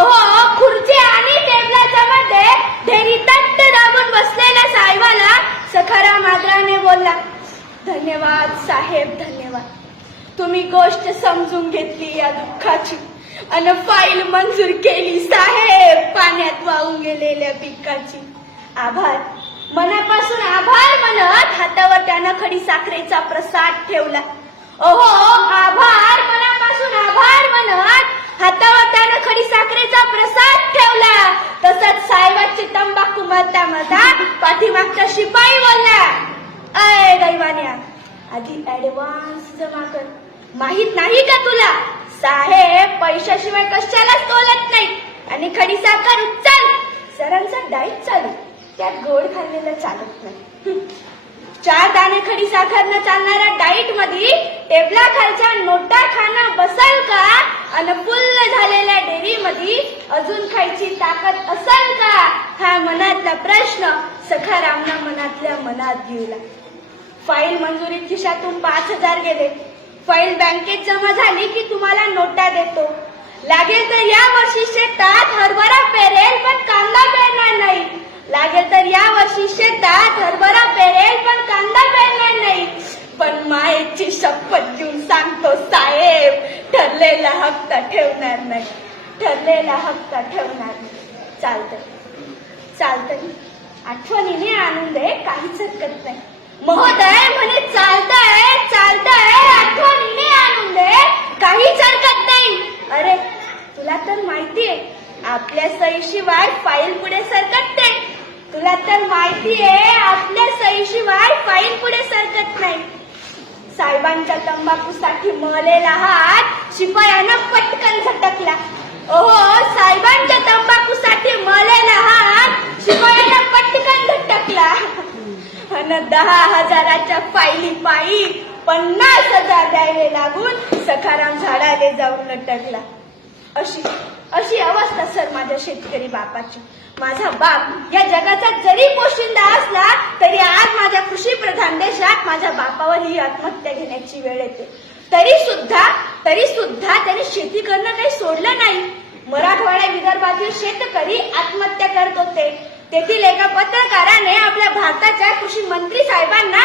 ओहो खुर्ची आणि टेबलाच्या मध्ये धैनी तट्ट दाबून बसलेल्या साहेबाला सखरा माद्राने बोलला धन्यवाद साहेब धन्यवाद तुम्ही गोष्ट समजून घेतली या दुःखाची आणि फाईल मंजूर केली साहेब पाण्यात वाहून गेलेल्या पिकाची आभार मनापासून आभार म्हणत हातावर त्यानं खडी साखरेचा प्रसाद ठेवला ओहो आभार मनापासून आभार म्हणत आधी ऍडव्हान्स जमा कर माहित नाही का तुला साहेब पैशाशिवाय कशालाच बोलत नाही आणि खडी साखर उचल सरांचा डाईट चालू त्यात गोड खाल्लेलं चालत नाही चार दाणे खडी साखर न चालणाऱ्या डाईट मध्ये टेबला खालच्या नोटा खाना बसल का आणि फुल्ल झालेल्या डेरी मध्ये अजून खायची ताकद असल का हा मनातला प्रश्न सखारामना मनातल्या मनात लागला फाईल मंजुरी खिशातून पाच हजार गेले फाईल बँकेत जमा झाली की तुम्हाला नोटा देतो लागेल तर या वर्षी शेतात हरभरा पेरेल पण कांदा पेरणार नाही लागेल तर या वर्षी शेतात हरभरा पेरेल पण कांदा पेरणार नाही पण मायेची शपथ घेऊन सांगतो साहेब ठरलेला हक्क ठेवणार नाही ठरलेला हक्क ठेवणार नाही चालत चालत आठवणीने आनंद आहे काहीच हरकत नाही महोदय म्हणे चालतंय चालतंय आठवणीने आणून काहीच हरकत नाही अरे तुला तर माहितीये आपल्या सईशिवाय फाईल पुढे सरकत नाही तुला तर माहिती माहितीये आपल्या सईशिवाय फाईल पुढे सरकत नाही साहेबांच्या तंबाखूसाठी मळलेला हात शिपायांना पटकन त्याच्या पायली पायी पन्नास हजार द्यायला लागून सखाराम झाडाले जाऊन लटकला अशी अशी अवस्था सर माझ्या शेतकरी बापाची माझा बाप या जगाचा जरी पोशिंदा असला तरी आज माझ्या कृषी प्रधान देशात माझ्या बापावर ही आत्महत्या घेण्याची वेळ येते तरी सुद्धा तरी सुद्धा त्यांनी शेती करणं काही सोडलं नाही मराठवाड्या विदर्भातील शेतकरी आत्महत्या करत होते तेथील एका पत्रकाराने आपल्या भारताच्या कृषी मंत्री साहेबांना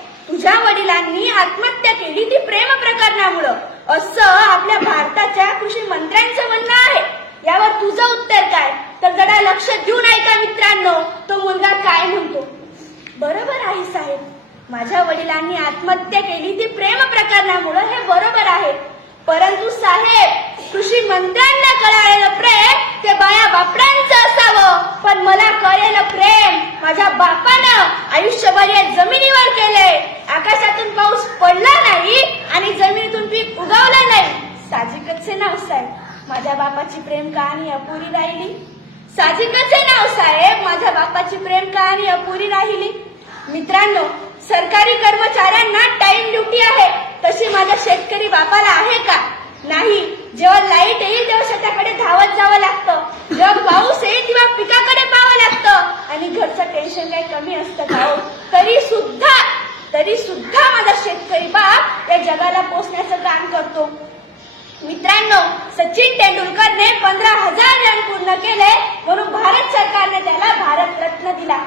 तुझ्या वडिलांनी आत्महत्या केली ती प्रेम प्रकरणामुळं असं आपल्या भारताच्या कृषी मंत्र्यांचं म्हणणं आहे यावर तुझं उत्तर काय तर जरा लक्ष देऊन ऐका मित्रांनो तो मुलगा काय म्हणतो बरोबर आहे साहेब माझ्या वडिलांनी आत्महत्या केली ती प्रेम प्रकरणामुळं हे बरोबर आहे परंतु साहेब कृषी मंत्र्यांना कळायला प्रेम ते बाया बापड्यांचं असावं पण मला कळेल प्रेम माझ्या बापा आयुष्यभर या जमिनीवर केले आकाशातून पाऊस पडला नाही आणि जमिनीतून पीक उगवलं नाही साजिकच नाव साहेब माझ्या बापाची प्रेम कहाणी अपुरी राहिली साजिकच नाव साहेब माझ्या बापाची प्रेम कहाणी अपुरी राहिली मित्रांनो सरकारी कर्मचाऱ्यांना टाइम ड्युटी आहे तशी माझ्या शेतकरी बापाला आहे का आपल्या जगाला पोचण्याचं काम करतो मित्रांनो सचिन तेंडुलकरने पंधरा हजार रन पूर्ण केले म्हणून भारत सरकारने त्याला भारत रत्न दिला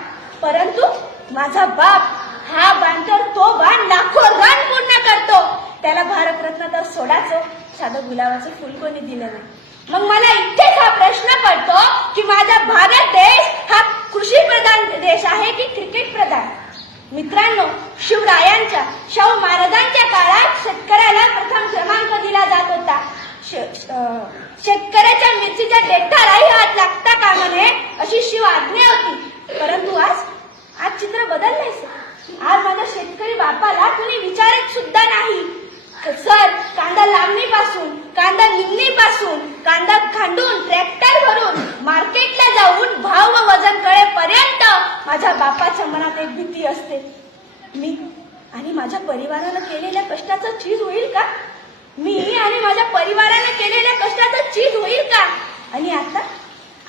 परंतु माझा बाप हा बांधर तो बाण लाखो रन पूर्ण करतो त्याला भारत रत्न तर सोडाचं साधं गुलाबाचं फुल कोणी दिलं नाही मग मला इथेच हा प्रश्न पडतो की माझा भारत देश हा कृषी प्रधान देश आहे की क्रिकेट प्रधान मित्रांनो शिवरायांच्या शाहू महाराजांच्या काळात शेतकऱ्याला प्रथम क्रमांक दिला जात होता शेतकऱ्याच्या मिरचीच्या डेठालाही हात लागता कामा नये अशी शिव आज्ञा होती परंतु आज आज चित्र बदललंय आज माझ्या शेतकरी बापाला कुणी विचारत सुद्धा नाही सर कांदा लावणीपासून कांदा निघणीपासून कांदा खांडून ट्रॅक्टर भरून मनात एक भीती असते मी आणि माझ्या परिवाराला केलेल्या कष्टाचं चीज होईल का मी आणि माझ्या परिवाराने केलेल्या कष्टाचं चीज होईल का आणि आता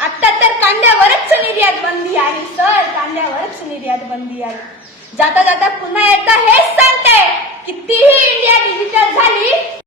आता तर कांद्यावरच निर्यात बंदी आहे सर कांद्यावरच निर्यात बंदी आहे जाता जाता पुन्हा एकदा हेच सांगते कितीही इंडिया डिजिटल झाली